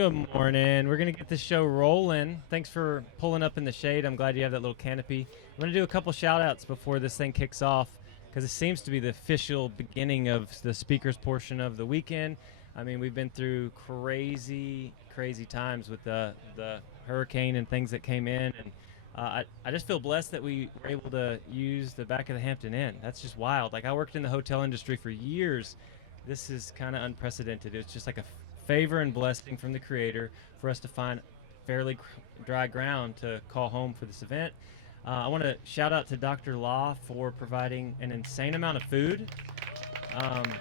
Good morning. We're going to get the show rolling. Thanks for pulling up in the shade. I'm glad you have that little canopy. I'm going to do a couple shout outs before this thing kicks off because it seems to be the official beginning of the speakers portion of the weekend. I mean, we've been through crazy, crazy times with the hurricane and things that came in. And I just feel blessed that we were able to use the back of the Hampton Inn. That's just wild. Like, I worked in the hotel industry for years. This is kind of unprecedented. It's just like a favor and blessing from the Creator for us to find fairly dry ground to call home for this event. I want to shout out to Dr. Law for providing an insane amount of food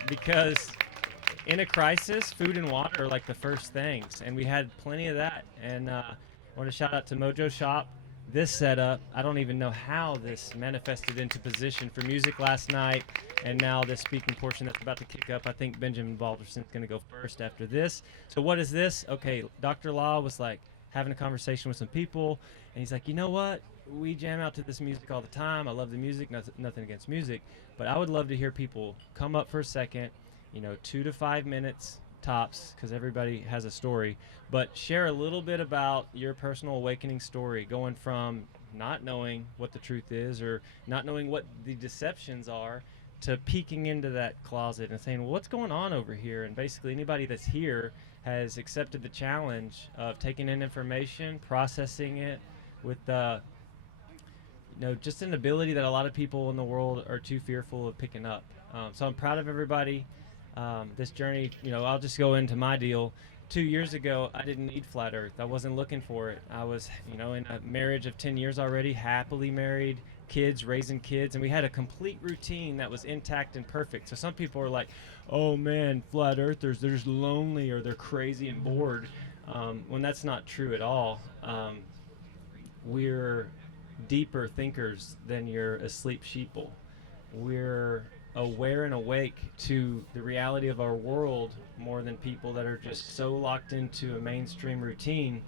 because in a crisis, food and water are like the first things, and we had plenty of that. And I want to shout out to Mojo Shop. This setup, I don't even know how this manifested into position for music last night, and now this speaking portion that's about to kick up. I think Benjamin Balderson's going to go first after this. So what is this? Okay, Dr. Law was like having a conversation with some people, and he's like, you know what? We jam out to this music all the time. I love the music, nothing against music, but I would love to hear people come up for a second, 2 to 5 minutes tops, because everybody has a story, but share a little bit about your personal awakening story, going from not knowing what the truth is or not knowing what the deceptions are to peeking into that closet and saying, well, what's going on over here? And basically anybody that's here has accepted the challenge of taking in information, processing it with just an ability that a lot of people in the world are too fearful of picking up. So I'm proud of everybody. This journey, I'll just go into my deal. 2 years ago, I didn't need flat earth. I wasn't looking for it. I was, in a marriage of 10 years already, happily married, kids, raising kids, and we had a complete routine that was intact and perfect. So some people are like, oh man, flat earthers, they're just lonely or they're crazy and bored. When that's not true at all. We're deeper thinkers than your asleep sheeple. We're aware and awake to the reality of our world more than people that are just so locked into a mainstream routine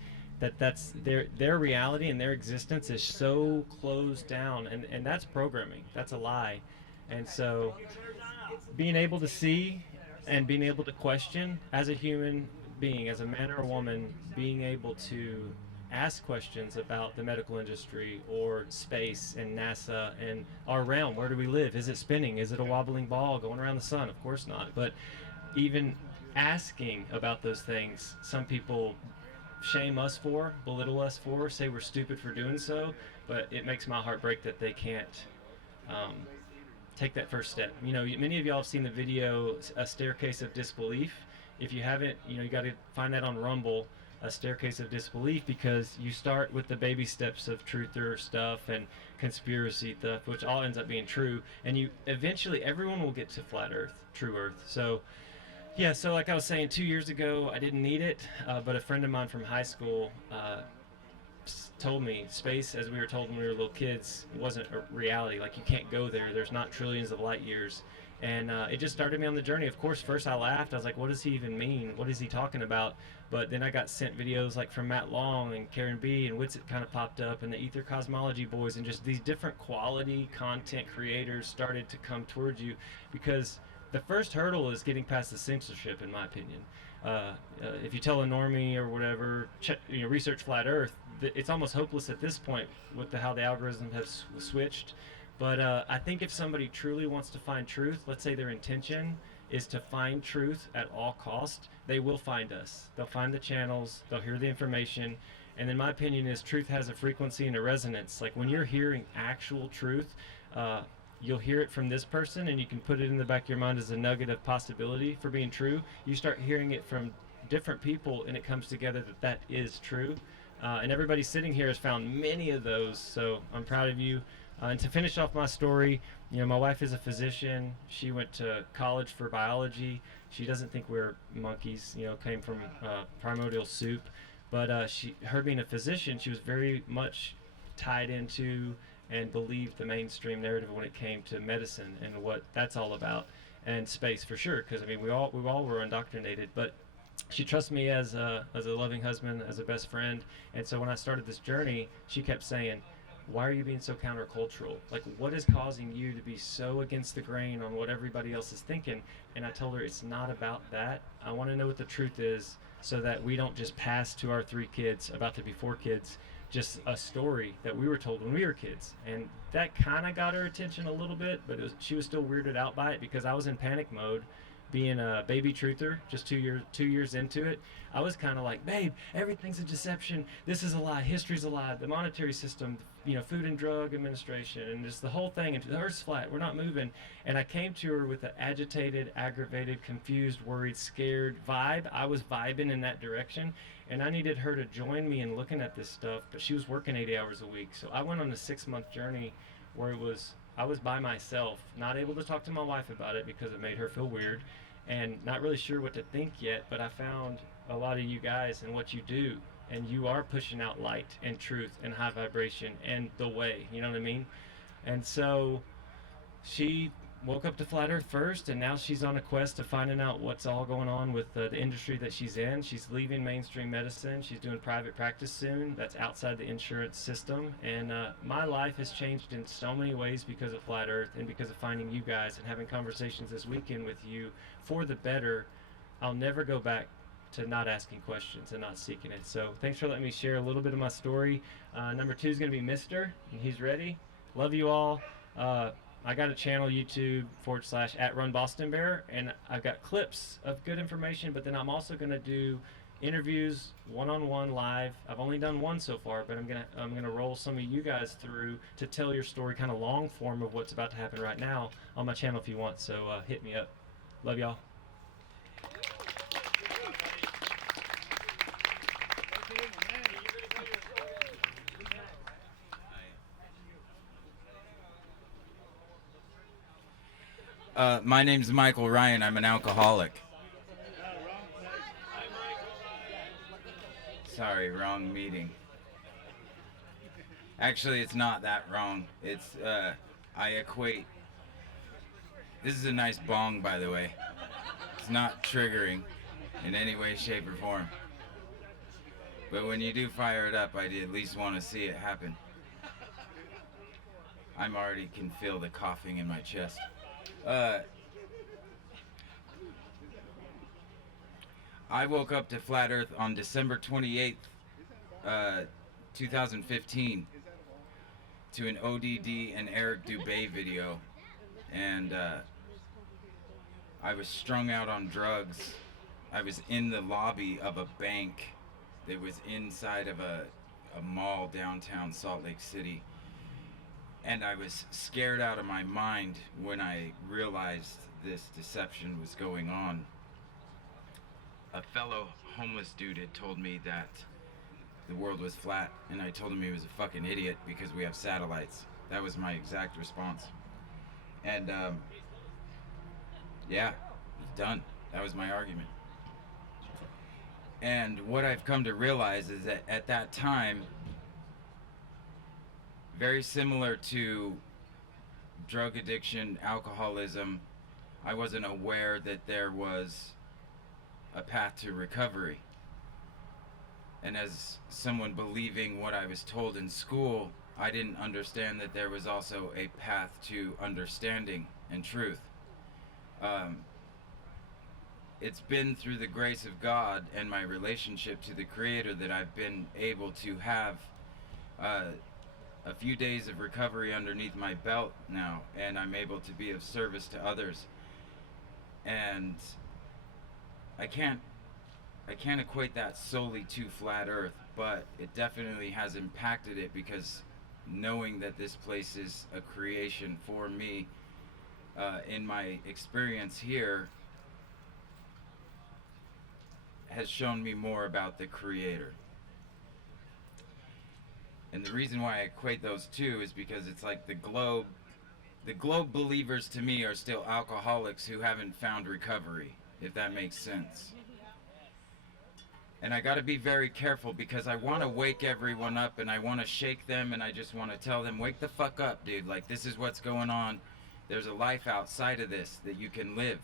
that's their reality and their existence is so closed down, and that's programming. That's a lie. And so being able to see and being able to question as a human being, as a man or a woman, being able to ask questions about the medical industry or space and NASA and our realm. Where do we live? Is it spinning? Is it a wobbling ball going around the sun? Of course not. But even asking about those things, some people shame us for, belittle us for, say we're stupid for doing so, but it makes my heart break that they can't take that first step. Many of y'all have seen the video, A Staircase of Disbelief. If you haven't, you got to find that on Rumble, A Staircase of Disbelief, because you start with the baby steps of truther stuff and conspiracy stuff, which all ends up being true, and you eventually everyone will get to flat earth, true earth. So like I was saying, 2 years ago I didn't need it, but a friend of mine from high school told me space, as we were told when we were little kids, wasn't a reality. Like, you can't go there. There's not trillions of light years. And it just started me on the journey. Of course, first I laughed. I was like, what does he even mean? What is he talking about? But then I got sent videos like from Matt Long and Karen B. and Witsit kind of popped up, and the Ether Cosmology boys, and just these different quality content creators started to come towards you, because the first hurdle is getting past the censorship, in my opinion. If you tell a normie or whatever, research flat earth, it's almost hopeless at this point with how the algorithm has switched. But I think if somebody truly wants to find truth, let's say their intention is to find truth at all cost, they will find us. They'll find the channels, they'll hear the information, and then my opinion is truth has a frequency and a resonance. Like, when you're hearing actual truth, you'll hear it from this person, and you can put it in the back of your mind as a nugget of possibility for being true. You start hearing it from different people, and it comes together that is true. And everybody sitting here has found many of those, so I'm proud of you. And to finish off my story, my wife is a physician. She went to college for biology. She doesn't think we're monkeys, came from primordial soup. But her being a physician, she was very much tied into and believed the mainstream narrative when it came to medicine and what that's all about, and space for sure, because we all were indoctrinated. But she trusts me as a loving husband, as a best friend. And so when I started this journey, she kept saying, why are you being so countercultural? Like, what is causing you to be so against the grain on what everybody else is thinking? And I told her, it's not about that. I want to know what the truth is. so that we don't just pass to our 3 kids, about to be 4 kids, just a story that we were told when we were kids. And that kind of got her attention a little bit, but she was still weirded out by it because I was in panic mode, being a baby truther, just 2 years into it. I was kind of like, babe, everything's a deception. This is a lie. History's a lie. The monetary system, Food and Drug Administration, and just the whole thing. And the Earth's flat. We're not moving. And I came to her with an agitated, aggravated, confused, worried, scared vibe. I was vibing in that direction, and I needed her to join me in looking at this stuff. But she was working 80 hours a week, so I went on a 6-month journey where I was by myself, not able to talk to my wife about it because it made her feel weird, and not really sure what to think yet. But I found a lot of you guys and what you do, and you are pushing out light and truth and high vibration and the way, you know what I mean? And so she woke up to Flat Earth first, and now she's on a quest of finding out what's all going on with the industry that she's in. She's leaving mainstream medicine. She's doing private practice soon. That's outside the insurance system. And my life has changed in so many ways because of Flat Earth and because of finding you guys and having conversations this weekend with you for the better. I'll never go back to not asking questions and not seeking it. So thanks for letting me share a little bit of my story. Number 2 is going to be Mr., and he's ready. Love you all. I got a channel, YouTube /@RunBostonBear, and I've got clips of good information, but then I'm also going to do interviews one-on-one live. I've only done one so far, but I'm gonna roll some of you guys through to tell your story, kind of long form of what's about to happen right now on my channel if you want. So hit me up. Love y'all. My name's Michael Ryan. I'm an alcoholic. Sorry, wrong meeting. Actually, it's not that wrong. It's, I equate... This is a nice bong, by the way. It's not triggering in any way, shape, or form. But when you do fire it up, I at least want to see it happen. I'm already can feel the coughing in my chest. I woke up to Flat Earth on December 28th, 2015 to an ODD and Eric Dubé video, and I was strung out on drugs. I was in the lobby of a bank that was inside of a mall downtown Salt Lake City. And I was scared out of my mind when I realized this deception was going on. A fellow homeless dude had told me that the world was flat, and I told him he was a fucking idiot because we have satellites. That was my exact response. And yeah, it's done. That was my argument. And what I've come to realize is that at that time, very similar to drug addiction, alcoholism, I wasn't aware that there was a path to recovery. And as someone believing what I was told in school, I didn't understand that there was also a path to understanding and truth. It's been through the grace of God and my relationship to the Creator that I've been able to have a few days of recovery underneath my belt now, and I'm able to be of service to others. And I can't equate that solely to Flat Earth, but it definitely has impacted it, because knowing that this place is a creation for me, in my experience here, has shown me more about the Creator. And the reason why I equate those two is because it's like the globe believers to me are still alcoholics who haven't found recovery, if that makes sense. And I gotta be very careful, because I wanna wake everyone up and I wanna shake them, and I just wanna tell them, wake the fuck up, dude. Like, this is what's going on. There's a life outside of this that you can live.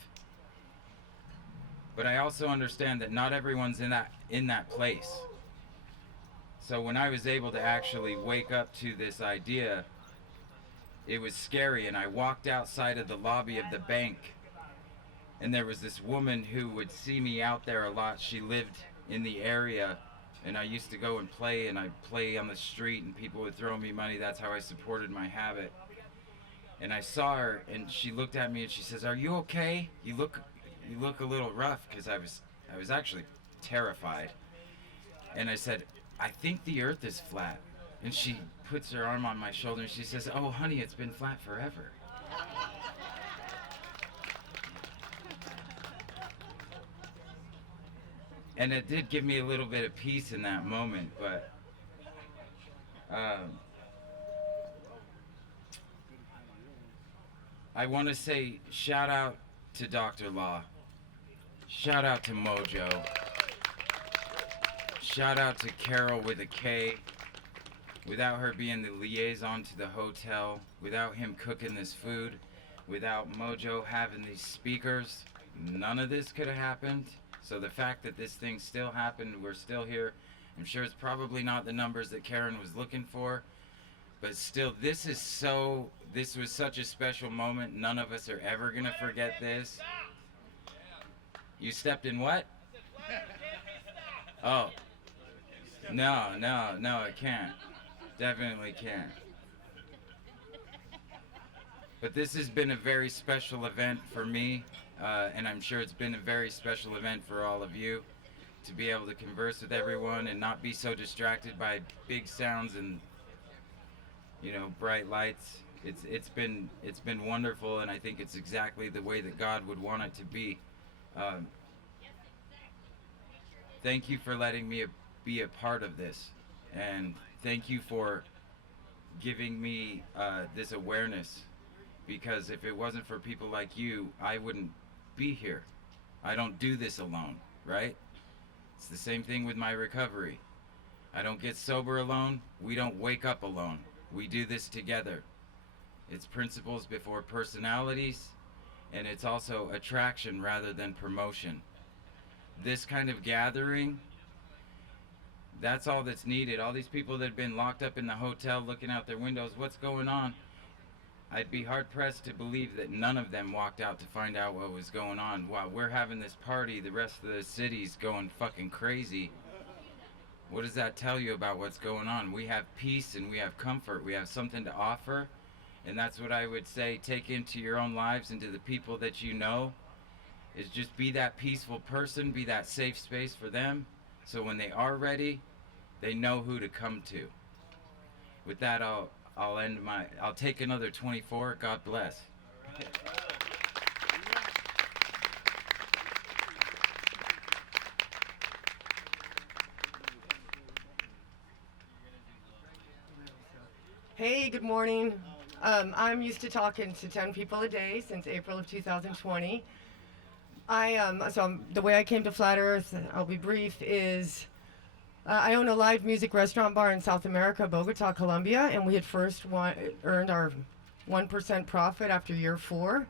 But I also understand that not everyone's in that place. So when I was able to actually wake up to this idea, it was scary, and I walked outside of the lobby of the bank, and there was this woman who would see me out there a lot. She lived in the area, and I used to go and play, and I'd play on the street, and people would throw me money. That's how I supported my habit. And I saw her, and she looked at me, and she says, "Are you okay? You look a little rough," because I was actually terrified. And I said, "I think the earth is flat." And she puts her arm on my shoulder, and she says, "Oh, honey, it's been flat forever." And it did give me a little bit of peace in that moment, but I want to say shout out to Dr. Law, shout out to Mojo, shout out to Carol with a K. Without her being the liaison to the hotel, without him cooking this food, without Mojo having these speakers, none of this could have happened. So the fact that this thing still happened, we're still here. I'm sure it's probably not the numbers that Karen was looking for, but still, this was such a special moment. None of us are ever gonna forget this. You stepped in what? Oh, no, it can't. Definitely can't. But this has been a very special event for me, and I'm sure it's been a very special event for all of you, to be able to converse with everyone and not be so distracted by big sounds and, you know, bright lights. It's been wonderful, and I think it's exactly the way that God would want it to be. Thank you for letting me be a part of this, and thank you for giving me this awareness, because if it wasn't for people like you, I wouldn't be here. I don't do this alone, right? It's the same thing with my recovery. I don't get sober alone. We don't wake up alone. We do this together. It's principles before personalities, and it's also attraction rather than promotion. This kind of gathering, that's all that's needed. All these people that have been locked up in the hotel looking out their windows, what's going on? I'd be hard pressed to believe that none of them walked out to find out what was going on. While we're having this party, the rest of the city's going fucking crazy. What does that tell you about what's going on? We have peace and we have comfort. We have something to offer. And that's what I would say, take into your own lives and to the people that you know, is just be that peaceful person, be that safe space for them. So when they are ready, they know who to come to. With that, I'll take another 24. God bless. Hey, good morning. I'm used to talking to 10 people a day since April of 2020. The way I came to Flat Earth, I'll be brief, is I own a live music restaurant bar in South America, Bogota, Colombia, and we had first earned our 1% profit after year 4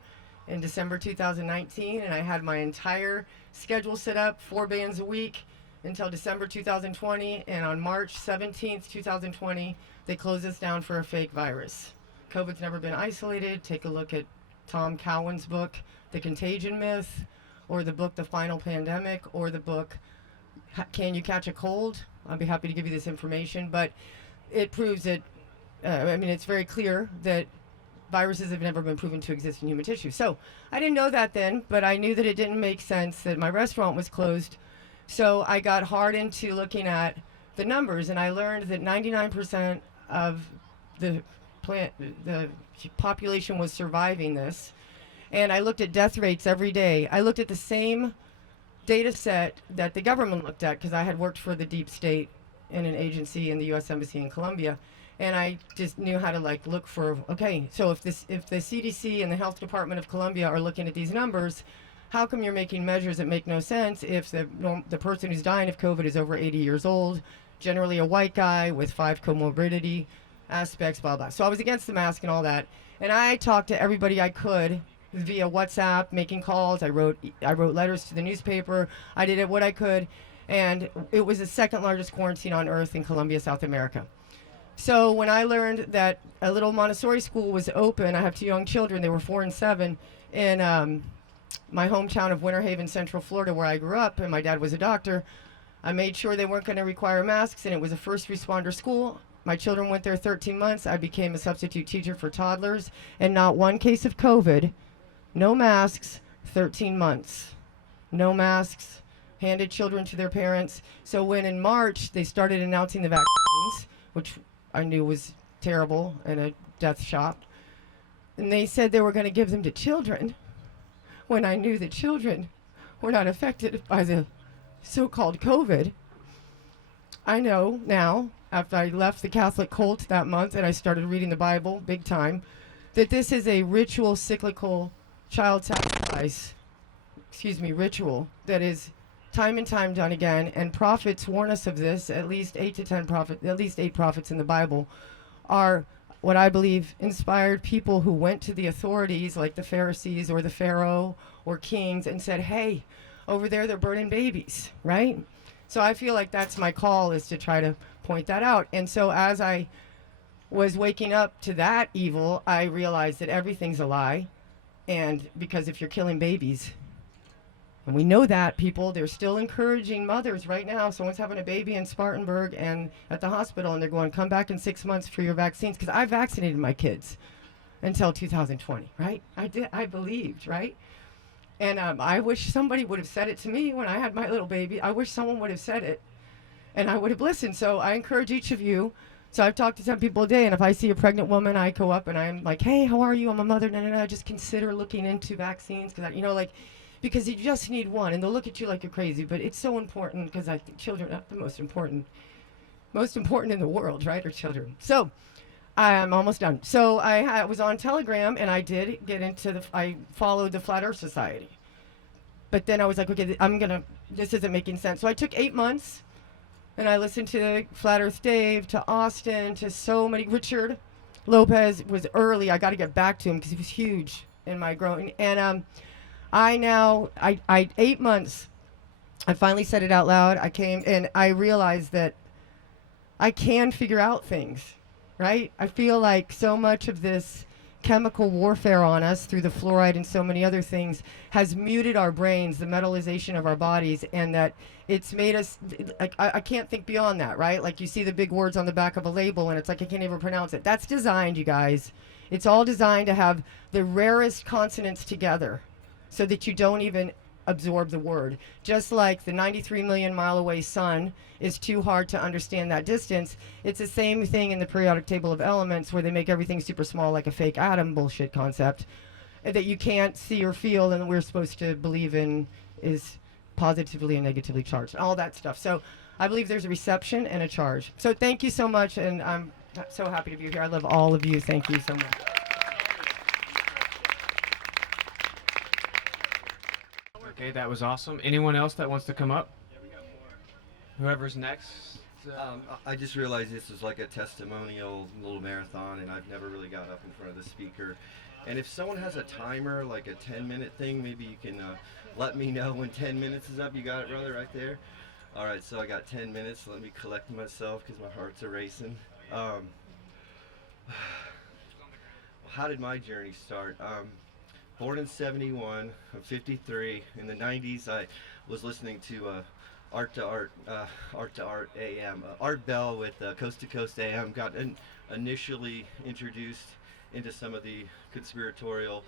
in December 2019, and I had my entire schedule set up, 4 bands a week until December 2020, and on March 17th, 2020, they closed us down for a fake virus. COVID's never been isolated. Take a look at Tom Cowan's book, The Contagion Myth, or the book, The Final Pandemic, or the book, Can You Catch a Cold? I'll be happy to give you this information, but it proves that, it's very clear that viruses have never been proven to exist in human tissue. So I didn't know that then, but I knew that it didn't make sense that my restaurant was closed. So I got hard into looking at the numbers, and I learned that 99% of the population was surviving this. And I looked at death rates every day. I looked at the same data set that the government looked at, because I had worked for the deep state in an agency in the U.S. Embassy in Colombia, and I just knew how to look for, okay, so if the CDC and the Health Department of Colombia are looking at these numbers, how come you're making measures that make no sense if the person who's dying of COVID is over 80 years old, generally a white guy with 5 comorbidity aspects, blah, blah. So I was against the mask and all that, and I talked to everybody I could via WhatsApp, making calls. I wrote letters to the newspaper. I did what I could, and it was the second largest quarantine on earth in Colombia, South America. So when I learned that a little Montessori school was open, I have 2 young children, they were 4 and 7, in my hometown of Winter Haven, Central Florida, where I grew up, and my dad was a doctor. I made sure they weren't going to require masks, and it was a first responder school. My children went there 13 months. I became a substitute teacher for toddlers, and not one case of COVID. No masks, 13 months. No masks, handed children to their parents. So when in March they started announcing the vaccines, which I knew was terrible and a death shot, and they said they were going to give them to children, when I knew that children were not affected by the so-called COVID. I know now, after I left the Catholic cult that month and I started reading the Bible big time, that this is a ritual, cyclical child sacrifice, ritual that is time and time done again. And prophets warn us of this. At least 8 prophets in the Bible are what I believe inspired people who went to the authorities like the Pharisees or the Pharaoh or kings and said, hey, over there they're burning babies, right? So I feel like that's my call, is to try to point that out. And so as I was waking up to that evil, I realized that everything's a lie. And because if you're killing babies, and we know that, people, they're still encouraging mothers right now. Someone's having a baby in Spartanburg and at the hospital, and they're going, come back in 6 months for your vaccines. Because I vaccinated my kids until 2020, right? I believed, right? And I wish somebody would have said it to me when I had my little baby. I wish someone would have said it, and I would have listened. So I encourage each of you. So I've talked to 10 people a day, and if I see a pregnant woman, I go up and I'm like, hey, how are you? I'm a mother. No. Just consider looking into vaccines, because you just need one, and they'll look at you like you're crazy. But it's so important, because I think children are the most important in the world, right? Are children. So I'm almost done. So I was on Telegram, and I did get into I followed the Flat Earth Society. But then I was like, okay, this isn't making sense. So I took 8 months, and I listened to Flat Earth Dave, to Austin, to so many. Richard Lopez was early. I got to get back to him because he was huge in my growing. And I 8 months, I finally said it out loud. I came, and I realized that I can figure out things. Right? I feel like so much of this chemical warfare on us through the fluoride and so many other things has muted our brains, the metallization of our bodies, and that it's made us, like, I can't think beyond that, right? Like you see the big words on the back of a label and it's like I can't even pronounce it. That's designed, you guys. It's all designed to have the rarest consonants together so that you don't even absorb the word. Just like the 93 million mile away sun is too hard to understand that distance, it's the same thing in the periodic table of elements where they make everything super small like a fake atom bullshit concept that you can't see or feel, and we're supposed to believe in is positively and negatively charged, all that stuff. So I believe there's a reception and a charge. So thank you so much, and I'm so happy to be here. I love all of you. Thank you so much. Okay, that was awesome. Anyone else that wants to come up? Whoever's next. I just realized this was like a testimonial little marathon, and I've never really got up in front of the speaker. And if someone has a timer, like a 10-minute thing, maybe you can let me know when 10 minutes is up. You got it, brother, right there? All right, so I got 10 minutes. Let me collect myself because my heart's racing. How did my journey start? Born in 71, I'm 53. In the 90s, I was listening to Art to Art AM, Art Bell with Coast to Coast AM. Got initially introduced into some of the conspiratorial,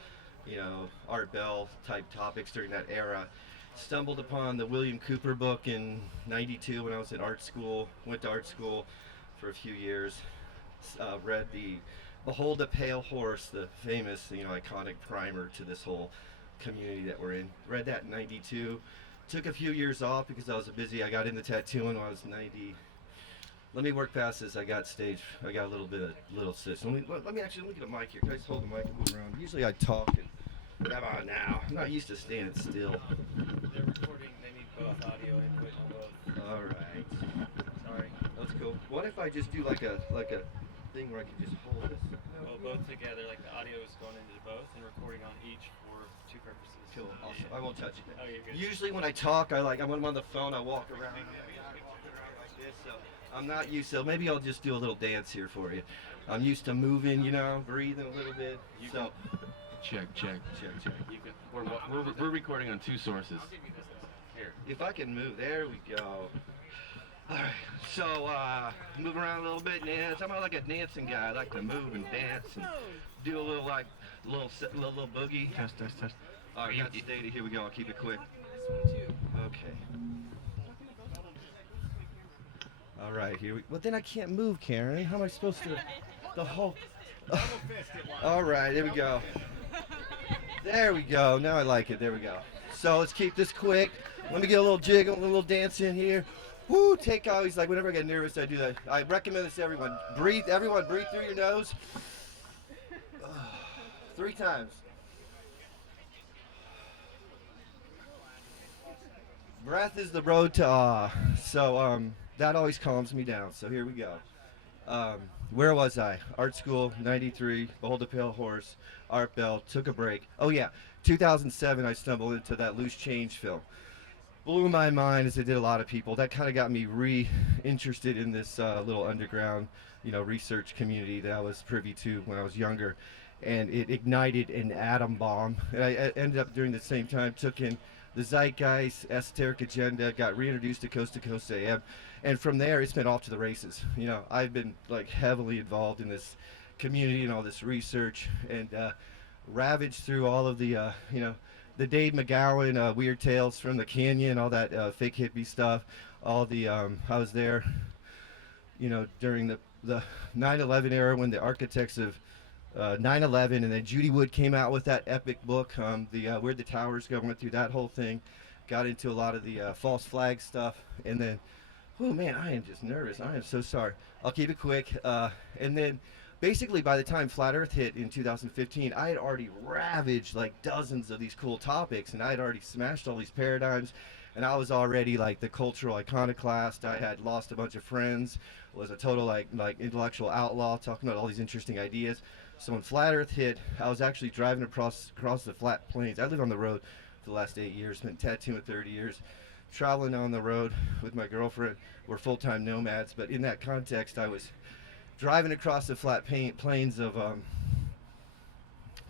Art Bell type topics during that era. Stumbled upon the William Cooper book in '92 when I was in art school. Went to art school for a few years. Read the Behold a Pale Horse, the famous, iconic primer to this whole community that we're in. Read that in '92. Took a few years off because I was busy. I got into tattooing when I was 90. Let me work past this. I got a little bit of little sis. Let me get a mic here. Can I just hold the mic and move around? Usually I talk and come on now. I'm not used to standing still. They're recording. They need both audio input and both. All right. Sorry. That's cool. What if I just do like a thing where I can just hold this? Well, both together, like the audio is going into both and recording on each for two purposes. Cool. Yeah. I won't touch it. Oh, you're good. Usually when I talk, when I'm on the phone, I walk around. Like this, so I'm not used to. Maybe I'll just do a little dance here for you. I'm used to moving, breathing a little bit. So Check. You can. We're recording on two sources. Here. if I can move, there we go. All right, so move around a little bit, dance. I'm like a dancing guy. I like to move and dance and do a little like little boogie. Test, test, test. All right, got steady. Here we go. I'll keep it quick. Okay. All right, here we. Well, then I can't move, Karen. How am I supposed to? The whole. All right, here we go. There we go. Now I like it. There we go. So let's keep this quick. Let me get a little jiggle, a little dance in here. Woo, take always like whenever I get nervous, I do that. I recommend this to everyone. Everyone breathe through your nose. 3 times. Breath is the road to awe. So that always calms me down. So here we go. Where was I? Art school, 93, Behold a Pale Horse, Art Bell, took a break. Oh yeah, 2007 I stumbled into that Loose Change film. Blew my mind, as it did a lot of people. That kind of got me re-interested in this little underground, research community that I was privy to when I was younger. And it ignited an atom bomb. And I ended up during the same time, took in the Zeitgeist, Esoteric Agenda, got reintroduced to Coast AM. And from there, it's been off to the races. I've been like heavily involved in this community and all this research, and ravaged through all of the, the Dave McGowan Weird Tales from the Canyon, all that fake hippie stuff. All the, I was there, during the 9/11 era when the architects of 9/11, and then Judy Wood came out with that epic book, Where'd the Towers Go. Went through that whole thing, got into a lot of the false flag stuff, and then, oh man, I am just nervous. I am so sorry. I'll keep it quick. And then, basically, by the time Flat Earth hit in 2015, I had already ravaged like dozens of these cool topics, and I had already smashed all these paradigms, and I was already like the cultural iconoclast. I had lost a bunch of friends, was a total like intellectual outlaw, talking about all these interesting ideas. So when Flat Earth hit, I was actually driving across the flat plains. I lived on the road for the last 8 years, been tattooing 30 years, traveling on the road with my girlfriend. We're full-time nomads, but in that context, I was driving across the flat plains of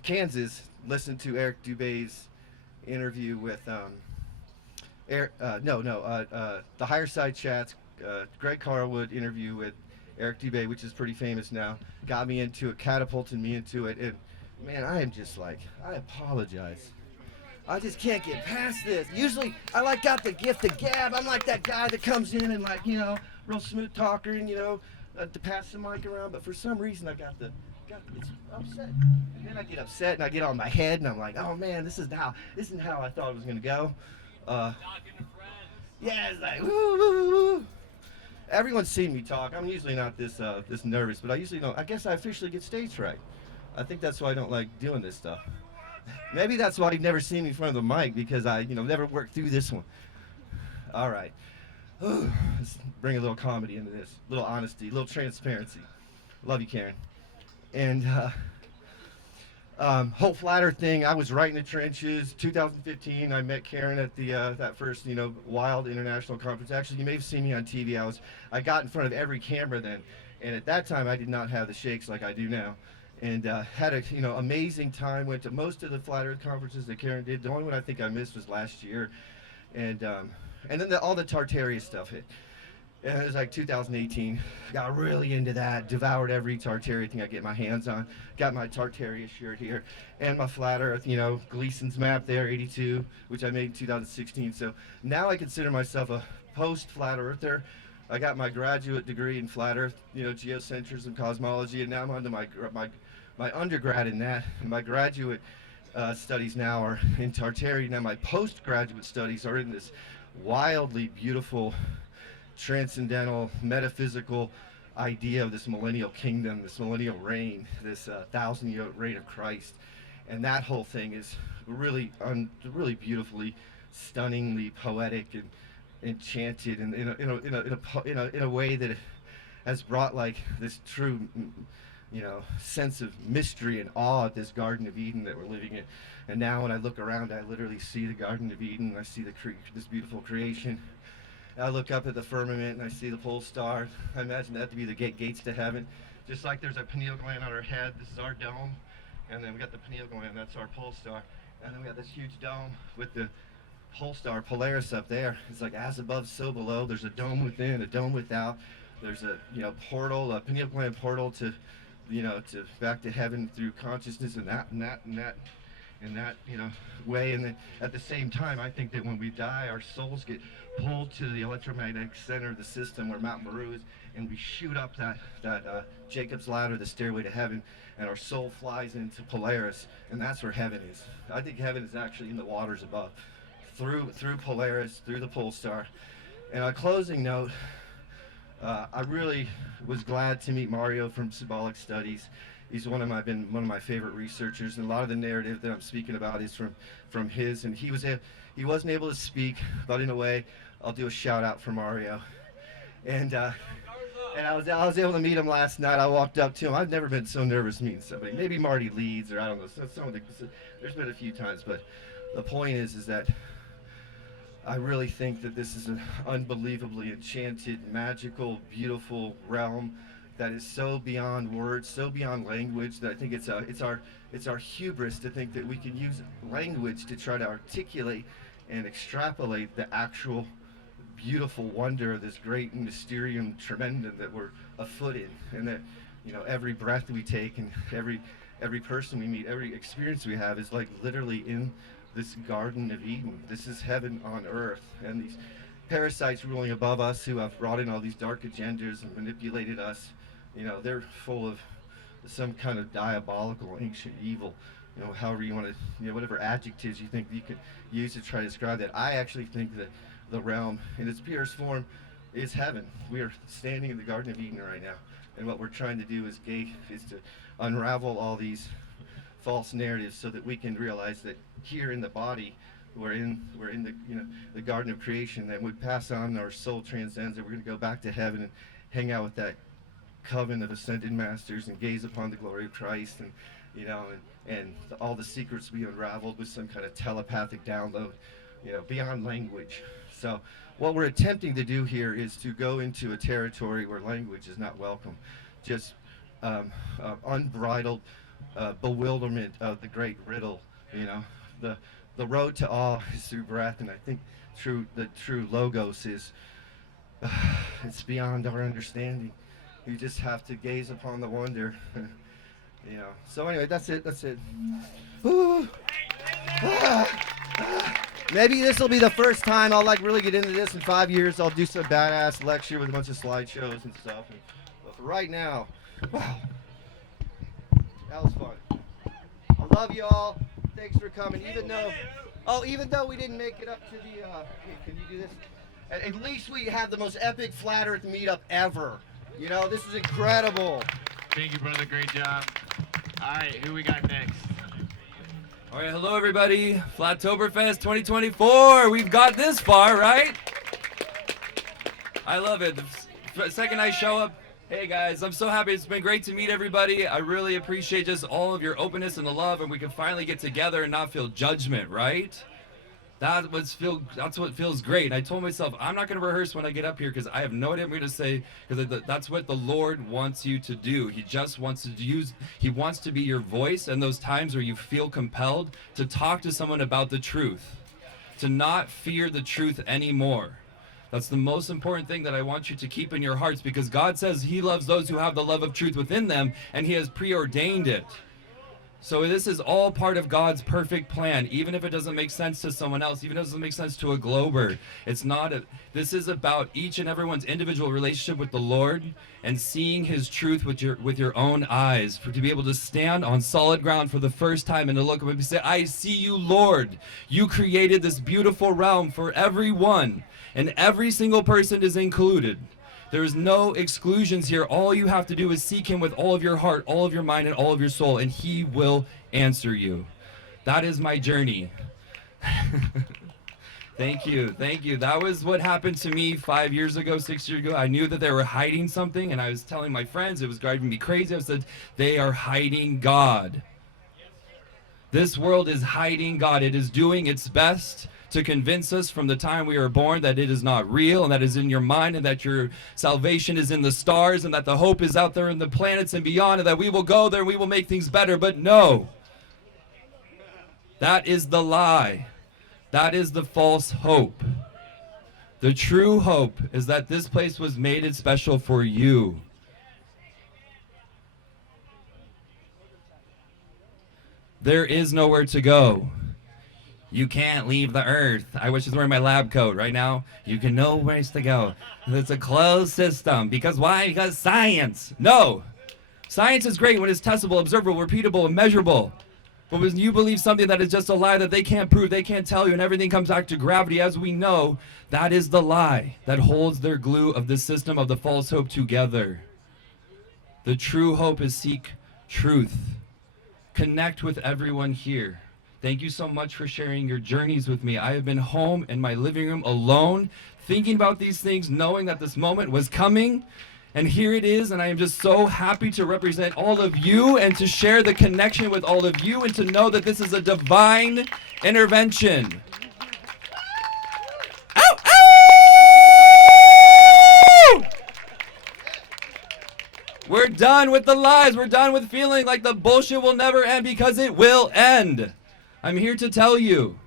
Kansas, listened to Eric Dubé's interview with the Higher Side Chats, Greg Carlwood interview with Eric Dubé, which is pretty famous now, got me into it, catapulted me into it, and man, I am just like, I apologize. I just can't get past this. Usually, I got the gift of gab. I'm like that guy that comes in and real smooth talker and to pass the mic around. But for some reason, it's upset. And then I get upset and I get on my head and I'm like, oh man, this isn't how I thought it was gonna go. Yeah, it's like woo woo woo. Everyone's seen me talk. I'm usually not this nervous, but I usually don't. I guess I officially get stage fright. I think that's why I don't like doing this stuff. Maybe that's why you've never seen me in front of the mic, because I, never worked through this one. All right. Let's bring a little comedy into this, a little honesty, a little transparency. Love you, Karen. And whole Flat Earth thing, I was right in the trenches. 2015, I met Karen at the that first, Wild International Conference. Actually, you may have seen me on TV. I got in front of every camera then, and at that time, I did not have the shakes like I do now. And had a amazing time. Went to most of the Flat Earth conferences that Karen did. The only one I think I missed was last year, and then all the Tartaria stuff hit. And it was like 2018. Got really into that. Devoured every Tartaria thing I get my hands on. Got my Tartaria shirt here, and my Flat Earth, Gleason's map there, 82, which I made in 2016. So now I consider myself a post-Flat Earther. I got my graduate degree in Flat Earth, geocentrism, cosmology, and now I'm on to my undergrad in that. And my graduate studies now are in Tartaria. Now my postgraduate studies are in this wildly beautiful, transcendental, metaphysical idea of this millennial kingdom, this millennial reign, this 1,000-year reign of Christ. And that whole thing is really beautifully, stunningly poetic and enchanted, and in a way that has brought like this true sense of mystery and awe at this Garden of Eden that we're living in. And now when I look around, I literally see the Garden of Eden. I see this beautiful creation. And I look up at the firmament and I see the pole star. I imagine that to be the gates to heaven. Just like there's a pineal gland on our head, this is our dome, and then we got the pineal gland, that's our pole star, and then we got this huge dome with the pole star Polaris up there. It's like as above, so below. There's a dome within, a dome without. There's a portal, a pineal gland portal to to back to heaven through consciousness, and that way. And then at the same time, I think that when we die, our souls get pulled to the electromagnetic center of the system where Mount Meru is, and we shoot up that Jacob's ladder, the stairway to heaven, and our soul flies into Polaris, and that's where heaven is. I think heaven is actually in the waters above, through Polaris, through the pole star. And on a closing note, I really was glad to meet Mario from Symbolic Studies. He's one of my favorite researchers, and a lot of the narrative that I'm speaking about is from his. And he wasn't able to speak, but in a way, I'll do a shout out for Mario. And I was able to meet him last night. I walked up to him. I've never been so nervous meeting somebody. Maybe Marty Leeds, or I don't know. There's been a few times, but the point is that I really think that this is an unbelievably enchanted, magical, beautiful realm that is so beyond words, so beyond language, that I think it's our hubris to think that we can use language to try to articulate and extrapolate the actual beautiful wonder of this great mysterium tremendum that we're afoot in, and that every breath we take and every person we meet, every experience we have is like literally in this Garden of Eden. This is heaven on earth, and these parasites ruling above us who have brought in all these dark agendas and manipulated us, they're full of some kind of diabolical ancient evil, however you want to, whatever adjectives you think you could use to try to describe that. I actually think that the realm in its purest form is heaven. We are standing in the Garden of Eden right now, and what we're trying to do is to unravel all these false narratives so that we can realize that here in the body we're in the garden of creation, that we pass on, our soul transcends, and we're going to go back to heaven and hang out with that coven of ascended masters and gaze upon the glory of Christ, and all the secrets be unraveled with some kind of telepathic download, beyond language. So what we're attempting to do here is to go into a territory where language is not welcome, just unbridled bewilderment of the great riddle. The road to awe is through breath, and I think the true logos is it's beyond our understanding. You just have to gaze upon the wonder. So anyway, that's it. Ooh. Maybe this will be the first time I'll really get into this. In 5 years, I'll do some badass lecture with a bunch of slideshows and stuff. But for right now, wow, that was fun. I love you all. Thanks for coming. Even though we didn't make it up to the, can you do this? At least we had the most epic Flat Earth meetup ever. This is incredible. Thank you, brother. Great job. All right, who we got next? All right, hello everybody. Flatoberfest 2024. We've got this far, right? I love it. The second I show up, hey guys, I'm so happy. It's been great to meet everybody. I really appreciate just all of your openness and the love, and we can finally get together and not feel judgment, right? That's what feels great. And I told myself, I'm not going to rehearse when I get up here because I have no idea what I'm going to say, because that's what the Lord wants you to do. He just wants He wants to be your voice in those times where you feel compelled to talk to someone about the truth, to not fear the truth anymore. That's the most important thing that I want you to keep in your hearts, because God says He loves those who have the love of truth within them, and He has preordained it. So this is all part of God's perfect plan, even if it doesn't make sense to someone else, even if it doesn't make sense to a glober. This is about each and everyone's individual relationship with the Lord and seeing His truth with your own eyes, to be able to stand on solid ground for the first time and to look up and say, I see you, Lord. You created this beautiful realm for everyone, and every single person is included. There's no exclusions here. All you have to do is seek Him with all of your heart, all of your mind, and all of your soul, and He will answer you. That is my journey. Thank you. That was what happened to me 5 years ago, 6 years ago. I knew that they were hiding something, and I was telling my friends, it was driving me crazy. I said, they are hiding God. This world is hiding God. It is doing its best to convince us from the time we were born that it is not real, and that is in your mind, and that your salvation is in the stars, and that the hope is out there in the planets and beyond, and that we will go there and we will make things better. But no, that is the lie. That is the false hope. The true hope is that this place was made special for you. There is nowhere to go. You can't leave the earth. I wish I was wearing my lab coat right now. You can know where to go. It's a closed system. Because why? Because science. No. Science is great when it's testable, observable, repeatable, and measurable. But when you believe something that is just a lie that they can't prove, they can't tell you, and everything comes back to gravity, as we know, that is the lie that holds their glue of the system of the false hope together. The true hope is seek truth. Connect with everyone here. Thank you so much for sharing your journeys with me. I have been home in my living room alone, thinking about these things, knowing that this moment was coming. And here it is, and I am just so happy to represent all of you and to share the connection with all of you and to know that this is a divine intervention. Ow, ow! We're done with the lies. We're done with feeling like the bullshit will never end, because it will end. I'm here to tell you.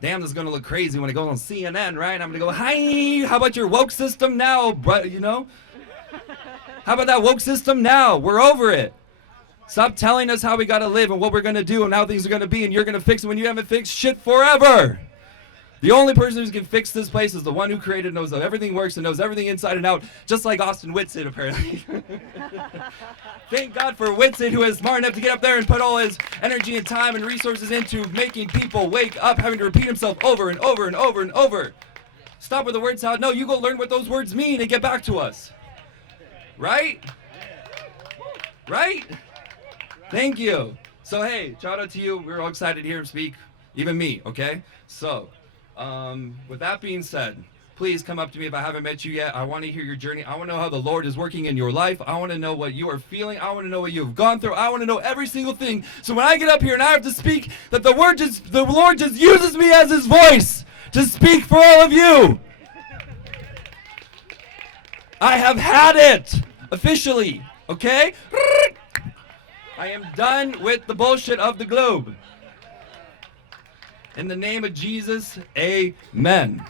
Damn, this is going to look crazy when it goes on CNN, right? I'm going to go, hi, how about your woke system now, bro? You know? How about that woke system now? We're over it. Stop telling us how we got to live and what we're going to do and how things are going to be, and you're going to fix it when you haven't fixed shit forever. The only person who can fix this place is the one who created, knows how everything works and knows everything inside and out, just like Austin Whitson, apparently. Thank God for Whitson, who is smart enough to get up there and put all his energy and time and resources into making people wake up, having to repeat himself over and over and over and over. Stop with the word salad. No, you go learn what those words mean and get back to us. Right? Right? Thank you. So, hey, shout out to you. We're all excited to hear him speak. Even me, okay? So, with that being said, please come up to me if I haven't met you yet. I want to hear your journey. I want to know how the Lord is working in your life. I want to know what you are feeling. I want to know what you've gone through. I want to know every single thing. So when I get up here and I have to speak, that the Lord just uses me as his voice to speak for all of you. I have had it officially, okay? I am done with the bullshit of the globe. In the name of Jesus, amen.